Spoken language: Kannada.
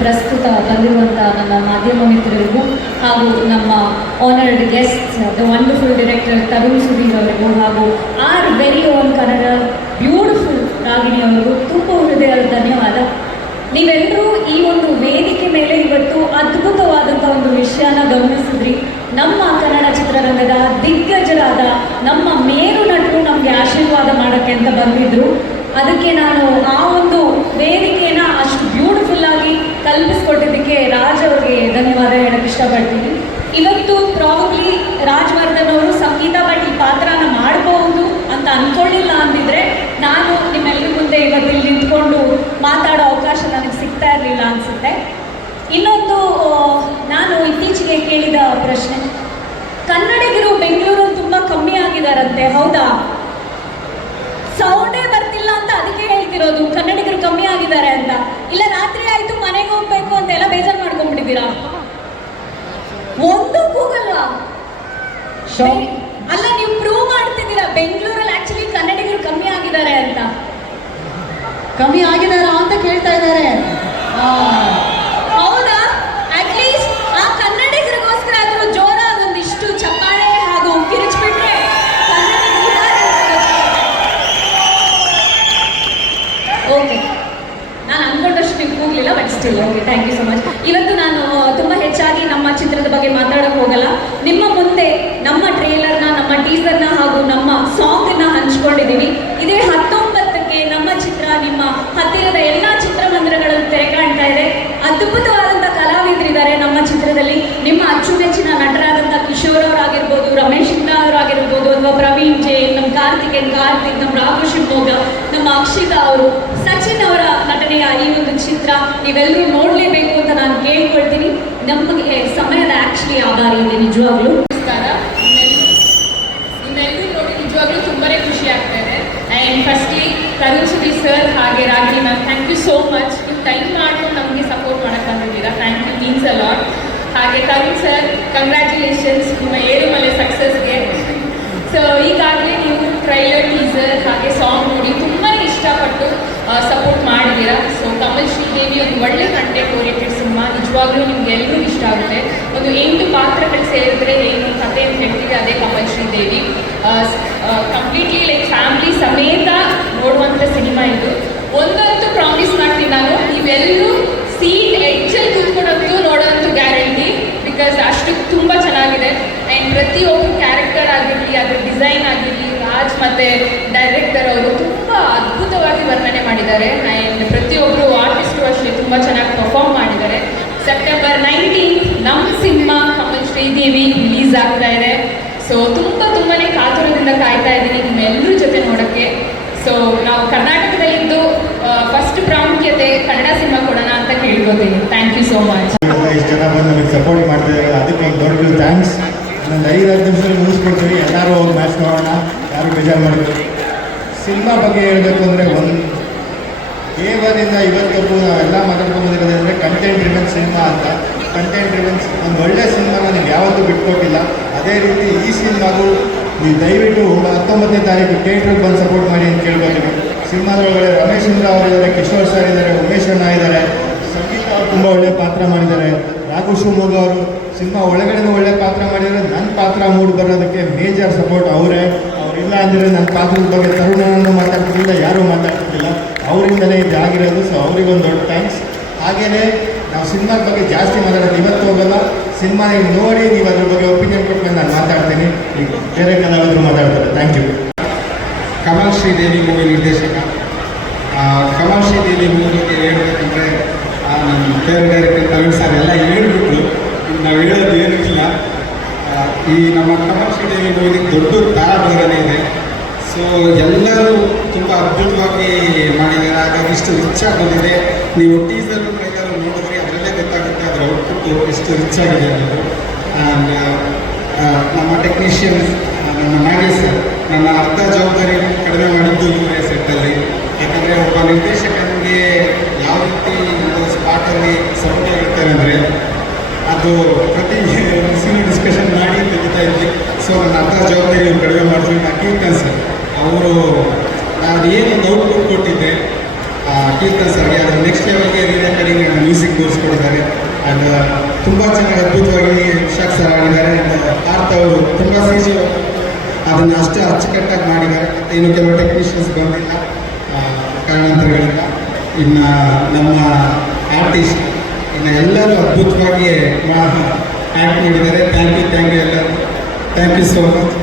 ಪ್ರಸ್ತುತ ಬಂದಿರುವಂಥ ನಮ್ಮ ಮಾಧ್ಯಮ ಮಿತ್ರರಿಗೂ ಹಾಗೂ ನಮ್ಮ honoured guest the wonderful director Tarun Sudhir ಅವರಿಗೂ ಹಾಗೂ our very own Kannada beautiful Ragini ಅವರಿಗೂ ತುಂಬ ಹೃದಯದ ಧನ್ಯವಾದ. ನೀವೆಲ್ಲರೂ ಈ ಒಂದು ವೇದಿಕೆ ಮೇಲೆ ಇವತ್ತು ಅದ್ಭುತವಾದಂಥ ಒಂದು ವಿಷಯನ ಗಮನಿಸಿದ್ರಿ. ನಮ್ಮ ಕನ್ನಡ ಚಿತ್ರರಂಗದ ದಿಗ್ಗಜರಾದ ನಮ್ಮ ಮೇರು ನಟರು ನಮಗೆ ಆಶೀರ್ವಾದ ಮಾಡೋಕ್ಕೆ ಅಂತ ಬಂದಿದ್ರು. ಅದಕ್ಕೆ ನಾನು ಆ ಒಂದು ವೇದಿಕೆನ ಅಷ್ಟು ಬ್ಯೂಟಿಫುಲ್ ಆಗಿ ಕಲ್ಪಿಸ್ಕೊಟ್ಟಿದ್ದಕ್ಕೆ ರಾಜ್ ಅವ್ರಿಗೆ ಧನ್ಯವಾದ ಹೇಳಕ್ಕೆ ಇಷ್ಟಪಡ್ತೀನಿ. ಇವತ್ತು ಪ್ರಾಬಬ್ಲಿ ರಾಜ್ವರ್ಧನ್ ಅವರು ಸಂಗೀತ ಬಟ್ ಈ ಪಾತ್ರನ ಮಾಡಬಹುದು ಅಂತ ಅನ್ಕೊಳ್ಳಿಲ್ಲ ಅಂದಿದ್ರೆ ನಾನು ನಿಮ್ಮೆಲ್ಲರ ಮುಂದೆ ಇವತ್ತು ಇಲ್ಲಿ ನಿಂತ್ಕೊಂಡು ಮಾತಾಡೋ ಅವಕಾಶ ನನಗೆ ಸಿಗ್ತಾ ಇರಲಿಲ್ಲ ಅನ್ಸುತ್ತೆ. ಇನ್ನೊಂದು ನಾನು ಇತ್ತೀಚೆಗೆ ಕೇಳಿದ ಪ್ರಶ್ನೆ. ಕನ್ನಡಿಗರು ಬೆಂಗಳೂರಲ್ಲಿ ತುಂಬಾ ಕಮ್ಮಿ ಆಗಿದಾರಂತೆ, ಹೌದಾ? ಸೌಂಡೇ ಬರ್ತಿಲ್ಲ ಅಂತ ಅದಕ್ಕೆ ಹೇಳ್ತಿರೋದು, ಕನ್ನಡಿಗರು ಕಮ್ಮಿ ಆಗಿದ್ದಾರೆ ಅಂತ. ಇಲ್ಲ, ರಾತ್ರಿ ಹೋಗ್ಬೇಕು ಅಂತ ಎಲ್ಲ ಬೇಜಾರು ಮಾಡ್ಕೊಂಡ್ಬಿಟ್ಟಿದ್ದೀರಾ? ಒಂದು ಕೂಗಲ್ವಾ ಅಲ್ಲ ನೀವು ಪ್ರೂವ್ ಮಾಡ್ತಿದ್ದೀರಾ? ಬೆಂಗಳೂರಲ್ಲಿ ಆಕ್ಚುಲಿ ಕನ್ನಡಿಗರು ಕಮ್ಮಿ ಆಗಿದ್ದಾರೆ ಅಂತ. ಕಮ್ಮಿ ಆಗಿದಾರಾ ಅಂತ ಕೇಳ್ತಾ ಇದ್ದಾರೆ ಹೌದಾ ಅಟ್ಲೀಸ್ಟ್ ಆ ಕನ್ನಡಿಗರಿಗೋಸ್ಕರ ಆದ್ರೂ ಜೋರಾಗಿ ಒಂದಿಷ್ಟು ಚಪ್ಪಾಳೆ ಹಾಗೂ ಕಿರಿಚ್ಬಿಟ್ರೆ ಕನ್ನಡಿಗರು ಇದ್ದಾರೆ ಓಕೆ ನಾನು ಅನ್ಕೊಂಡಷ್ಟು ನೀವು ಕೂಗ್ಲಿಲ್ಲ but still okay thank you so much ಇವತ್ತು ನಾನು ತುಂಬ ಹೆಚ್ಚಾಗಿ ನಮ್ಮ ಚಿತ್ರದ ಬಗ್ಗೆ ಮಾತಾಡಕ್ಕೆ ಹೋಗಲ್ಲ. ನಿಮ್ಮ ಮುಂದೆ ನಮ್ಮ ಟ್ರೇಲರ್ನ ನಮ್ಮ ಟೀಸರ್ನ ಹಾಗೂ ನಮ್ಮ ಸಾಂಗ್ನ ಹಂಚ್ಕೊಂಡಿದ್ದೀವಿ ಇದೇ ಹತ್ತೊಂಬತ್ತಕ್ಕೆ ನಮ್ಮ ಚಿತ್ರ, ನಿಮ್ಮ ಹತ್ತಿರದ ಎಲ್ಲಾ ಚಿತ್ರಮಂದಿರಗಳಲ್ಲಿ ತೆರೆ ಕಾಣ್ತಾ ಇದೆ. ಅದ್ಭುತವಾದಂಥ ಕಲಾವಿದರಿದ್ದಾರೆ ನಮ್ಮ ಚಿತ್ರದಲ್ಲಿ. ನಿಮ್ಮ ಅಚ್ಚುಮೆಚ್ಚಿನ ನಟರಾದಂತ ಕಿಶೋರ್ ಅವರಾಗಿರ್ಬೋದು, ರಮೇಶ್ ಇಂದ್ರ ಅವರಾಗಿರ್ಬೋದು, ಅಥವಾ ಪ್ರವೀಣ್ ಜೈನ್ ನಮ್ಮ ಕಾರ್ತಿಕೇಯನ್ ಕಾರ್ತಿಕ್, ನಮ್ಮ ರಾಘು ಶಿವಮೊಗ್ಗ, ನಮ್ಮ ಅಕ್ಷಿತಾ ಅವರು, ಸಚಿನ್ ಅವರ ನಟನೆಯ ಈ ಒಂದು ಚಿತ್ರ ನೀವೆಲ್ಲರೂ ನೋಡಲೇಬೇಕು ಅಂತ ನಾನು ಕೇಳ್ಕೊಳ್ತೀನಿ. ನಮಗೆ ಸಮಯದ ಆಕ್ಚುಲಿ ಆಭಾರಿ ಇದೆ, ನಿಜವಾಗ್ಲೂ. ನಿಮ್ಮೆಲ್ಲರೂ ನೋಡಿ, ನಿಜವಾಗ್ಲೂ ತುಂಬಾ ಖುಷಿ ಆಗ್ತಾ ಇದೆ. ಆ್ಯಂಡ್ ಫಸ್ಟ್ಲಿ ತರುಣ್ ಸರ್ ಹಾಗೆ Ragini ma'am thank you so much ನೀವು ಟೈಮ್ ಮಾಡ್ಕೊಂಡು ನಮಗೆ ಸಪೋರ್ಟ್ ಮಾಡಕ್ಕೆ ಬಂದಿದ್ದೀರಾ. Thank you means a lot ಹಾಗೆ ತರುಣ್ ಸರ್ ಕಂಗ್ರ್ಯಾಚುಲೇಷನ್ಸ್ ನಿಮ್ಮ ಏಳುಮಲೆ ಸಕ್ಸಸ್ಗೆ ಸೊ ಈಗಾಗಲೇ ನೀವು ಟ್ರೈಲರ್ ಟೀಸರ್ ಹಾಗೆ ಸಾಂಗ್ ನೋಡಿ ತುಂಬಾ ಇಷ್ಟಪಟ್ಟು ಸಪೋರ್ಟ್ ಮಾಡಿದ್ದೀರಾ. ಸೊ ಕಮಲ್ ಶ್ರೀದೇವಿ ಒಂದು ಒಳ್ಳೆ ಕಂಟೆಂಟ್ ಓರಿಯೆಂಟೆಡ್ ನಿಜವಾಗ್ಲೂ ನಿಮ್ಗೆ ಎಲ್ಲರೂ ಇಷ್ಟ ಆಗುತ್ತೆ. ಒಂದು ಎಂಟು ಪಾತ್ರಗಳು ಸೇರಿದ್ರೆ ಏನು ಕತೆ ಅಂತ ಹೇಳ್ತೀವಿ ಅದೇ Kamal Sridevi. Completely like family ಸಮೇತ ನೋಡುವಂಥ ಸಿನಿಮಾ ಇದು. ಒಂದಂತೂ ಪ್ರಾಮಿಸ್ ಮಾಡ್ತೀನಿ ನಾನು ನೀವೆಲ್ಲರೂ ಸೀಟ್ ಎಡ್ಜಲ್ಲಿ ಕೂತ್ಕೊಂಡಂತೂ ನೋಡೋಂತೂ ಗ್ಯಾರಂಟಿ ಬಿಕಾಸ್ ಅಷ್ಟು ತುಂಬ ಚೆನ್ನಾಗಿದೆ. ಆ್ಯಂಡ್ ಪ್ರತಿಯೊಬ್ಬರು ಕ್ಯಾರೆಕ್ಟರ್ ಆಗಿರಲಿ, ಅದ್ರ ಡಿಸೈನ್ ಆಗಿರಲಿ, ರಾಜ್ ಮತ್ತು ಡೈರೆಕ್ಟರ್ ಅವರು ತುಂಬ ಅದ್ಭುತವಾಗಿ ವರ್ಣನೆ ಮಾಡಿದ್ದಾರೆ. ಆ್ಯಂಡ್ ಪ್ರತಿಯೊಬ್ಬರು ಆರ್ಟಿಸ್ಟು ಅಷ್ಟೇ ತುಂಬ ಚೆನ್ನಾಗಿ ಪರ್ಫಾರ್ಮ್ ಮಾಡಿದ್ದಾರೆ. ಸೆಪ್ಟೆಂಬರ್ ನೈನ್ಟೀನ್ ನಮ್ಮ ಸಿನಿಮಾ ಕಮಲ್ ಶ್ರೀದೇವಿ ರಿಲೀಸ್ ಆಗ್ತಾ ಇದೆ. ಸೊ ತುಂಬ ತುಂಬಾ ಕಾತುರದಿಂದ ಕಾಯ್ತಾ ಇದ್ದೀನಿ ನಿಮ್ಮೆಲ್ಲರ ಜೊತೆ ನೋಡೋಕ್ಕೆ. ಸೊ ನಾವು ಕರ್ನಾಟಕದಲ್ಲಿದ್ದು ಫಸ್ಟ್ ಪ್ರಾಮುಖ್ಯತೆ ಕನ್ನಡ ಸಿನಿಮಾ ಕೊಡೋಣ ಅಂತ ಕೇಳ್ಕೊತೀನಿ. ಥ್ಯಾಂಕ್ ಯು ಸೋ ಮಚ್ ಜನ ಬಂದು ಸಪೋರ್ಟ್ ಮಾಡ್ತಿದ್ದಾರೆ. ಅದಕ್ಕೆ ಒಂದು ದೊಡ್ಡ ಥ್ಯಾಂಕ್ಸ್ ಒಂದು ಐದು, ಹತ್ತು ಎಲ್ಲರೂ ಹೋಗಿ ಮ್ಯಾಚ್ ನೋಡೋಣ. ಯಾರು ಬೇಜಾರು ಮಾಡಬೇಕು ಸಿನಿಮಾ ಬಗ್ಗೆ ಹೇಳಬೇಕು ಅಂದರೆ ಒಂದು ಕೇವಲಿಂದ ಇವತ್ತು ನಾವೆಲ್ಲ ಮಾತಾಡ್ಕೊಂಡು ಅಂದರೆ ಕಂಟೆಂಟ್ ಡ್ರಿವನ್ ಸಿನಿಮಾ ಅಂತ. ಕಂಟೆಂಟ್ ಡ್ರಿವನ್ ಒಂದು ಒಳ್ಳೆ ಸಿನಿಮಾನ ನೀವು ಯಾವತ್ತೂ ಬಿಟ್ಕೊಟ್ಟಿಲ್ಲ. ಅದೇ ರೀತಿ ಈ ಸಿನಿಮಾಗೂ ನೀವು ದಯವಿಟ್ಟು ಹತ್ತೊಂಬತ್ತನೇ ತಾರೀಕು ಥಿಯೇಟ್ರಿಗೆ ಬಂದು ಸಪೋರ್ಟ್ ಮಾಡಿ ಅಂತ ಕೇಳ್ಕೊತೀವಿ ಸಿನಿಮಾದೊಳಗಡೆ ರಮೇಶ್ ಇಂದ್ರ ಅವರಿದ್ದಾರೆ, ಕಿಶೋರ್ ಸರ್ ಇದ್ದಾರೆ, ಉಮೇಶ್ ಅಣ್ಣ ಇದ್ದಾರೆ. ಸಂಗೀತ ಅವರು ತುಂಬ ಒಳ್ಳೆ ಪಾತ್ರ ಮಾಡಿದ್ದಾರೆ. ರಾಘು ಶಿವಮೊಗ್ಗ ಅವರು ಸಿನಿಮಾ ಒಳಗಡೆನೂ ಒಳ್ಳೆ ಪಾತ್ರ ಮಾಡಿದರೆ ನನ್ನ ಪಾತ್ರ ಮೂಡ್ ಬರೋದಕ್ಕೆ ಮೇಜರ್ ಸಪೋರ್ಟ್ ಅವರೇ. ಅವರಿಲ್ಲ ಅಂದರೆ ನನ್ನ ಪಾತ್ರದ ಬಗ್ಗೆ ತರುಣನನ್ನು ಮಾತಾಡ್ತಿಲ್ಲ ಯಾರೂ ಮಾತಾಡ್ತಿರ್ಲಿಲ್ಲ ಅವರಿಂದಲೇ ಇದು, ಆಗಿರೋದು. ಸೊ ಅವರಿಗೊಂದು ದೊಡ್ಡ ಥ್ಯಾಂಕ್ಸ್ ಹಾಗೆಯೇ ನಾವು ಸಿನಿಮಾದ ಬಗ್ಗೆ ಜಾಸ್ತಿ ಮಾತಾಡೋದು ಇವತ್ತು ಹೋಗಲ್ಲ. ಸಿನಿಮಾ ನೋಡಿ, ನೀವು ಅದ್ರ ಬಗ್ಗೆ ಒಪಿನಿಯನ್ ಕೊಟ್ಟು ನಾನು ಮಾತಾಡ್ತೀನಿ. ಈಗ ಬೇರೆ ಕಲಾವಿದರು ಮಾತಾಡ್ತಾರೆ. Thank you Kamal Sridevi movie ನಿರ್ದೇಶಕ. ಕಮಲ್ ಶ್ರೀದೇವಿ ಮೂವಿಗೆ ಹೇಳಬೇಕಂದ್ರೆ ನಮ್ಮ ಫೇವ್ರೆಟ್ ಡೈರೆಕ್ಟರ್ ತಮಿಳ್ ಸರ್ ಎಲ್ಲ ಹೇಳ್ಬಿಟ್ರು. ನಾವು ಹೇಳೋದು ಏನೂ ಈ ನಮ್ಮ ಕಮಲ್ ಶ್ರೀದೇವಿ ಮೂವಿಗೆ ದೊಡ್ಡ ತಾರಾಬಲನೆ ಇದೆ. ಸೊ ಎಲ್ಲರೂ ತುಂಬ ಅದ್ಭುತವಾಗಿ ಮಾಡಿದ್ದಾರೆ. ಹಾಗಾಗಿ ಇಷ್ಟು ರಿಚ್ ಆಗೋದಿದೆ. ನೀವು ಟೀಸರ್ ಪ್ರಕಾರ ನೋಡಿದ್ರೆ ಅದರಲ್ಲೇ ಗೊತ್ತಾಗುತ್ತೆ ಅದರ ಔಟ್ಪುಟ್ ಇಷ್ಟು ರಿಚ್ ಆಗಿದೆ ಅನ್ನೋದು. ಆ, ನಮ್ಮ ಟೆಕ್ನಿಷಿಯನ್ ನಮ್ಮ ನಾಗೇಶ್ ನನ್ನ ಅರ್ಧ ಜವಾಬ್ದಾರಿ ಕಡಿಮೆ ಮಾಡಿದ್ದು ಇವರೇ ಸೆಟ್ಟಲ್ಲಿ ಯಾಕಂದರೆ ಒಬ್ಬ ನಿರ್ದೇಶಕನಿಗೆ ಯಾವ ರೀತಿ ಒಂದು ಸ್ಪಾಟಲ್ಲಿ ಸಪೋರ್ಟ್ ಇರ್ತಾರೆ ಅಂದರೆ ಅದು ಪ್ರತಿ ಸೀನಿಯರ್ ಡಿಸ್ಕಷನ್ ಮಾಡಿ ತೆಗಿತಾ ಇದ್ವಿ. ಸೊ ನನ್ನ ಅರ್ಧ ಜವಾಬ್ದಾರಿ ಕಡಿಮೆ ಮಾಡಿದ್ರು ನಾ ಕೀರ್ತನ್ ಸರ್ ಅವರು, ನಾನು ಏನೊಂದು ಔಟ್ಪುಟ್ ಕೊಟ್ಟಿದ್ದೆ ಕೀರ್ತನ್ ಸರ್ಗೆ, ಅದು ನೆಕ್ಸ್ಟ್ ಲೆವೆಲ್ಗೆ ರೀನಾ ಕಡೆಗೆ ಮ್ಯೂಸಿಕ್ ತೋರಿಸ್ಕೊಡ್ತಾರೆ ಆ್ಯಂಡ್ ತುಂಬ ಚೆನ್ನಾಗಿ ಅದ್ಭುತವಾಗಿ ಶಾಕ್ ಸರ್ ಆಗಿದ್ದಾರೆ ಆ್ಯಂಡ್ ಅವರು ತುಂಬ ಸೀಸಿ ಅದನ್ನು ಅಷ್ಟೇ ಅಚ್ಚುಕಟ್ಟಾಗಿ ಮಾಡಿದ್ದಾರೆ. ಇನ್ನು ಕೆಲವು ಟೆಕ್ನಿಷಿಯನ್ಸ್ ಬಂದಿಲ್ಲ ಕಾರಣಾಂತರಗಳಿಂದ. ಇನ್ನು ನಮ್ಮ ಆರ್ಟಿಸ್ಟ್ ಇನ್ನು ಎಲ್ಲರೂ ಅದ್ಭುತವಾಗಿ ಆ್ಯಕ್ಟ್ ಮಾಡಿದ್ದಾರೆ. ಥ್ಯಾಂಕ್ ಯು ಥ್ಯಾಂಕ್ ಯು ಎಲ್ಲರೂ. Thank you so much